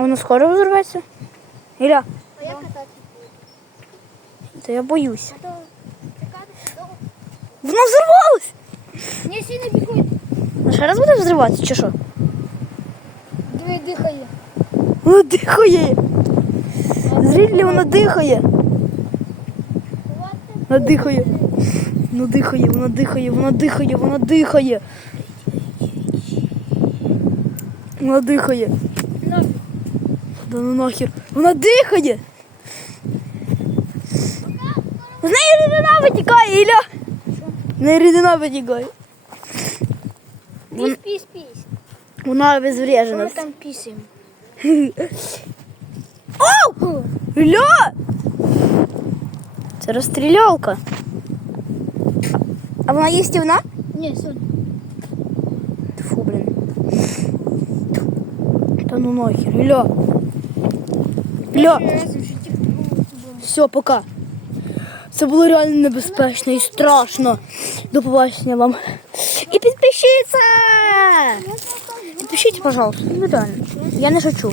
А воно скоро взорветься? Іля, А я катати. та я боюсь. А то. Воно взорвалось! Ні, сі не бігуй. Ну ще раз буде взриватися, чи що? Диви, дихає. Воно дихає! Зрілі, воно дихає! Воно дихає. Воно дихає, воно дихає, воно дихає, воно дихає. Воно дихає. На. Да ну нахер. Вона дихає. З неї рідина витікає, Ілля. З неї рідина витікає. Піс, піс, піс. Вона Що обезврежена. ми там пісимо? Оу! Ілля! Це розстрілялка. А вона є стівна? Ні, сон. Фу, блін. Та ну нахер, Ілля. Ілля. Все, пока. Це було реально небезпечно і страшно. До побачення вам. І підпишіться! Підпишіть, пожалуйста. Ну. Я не шучу.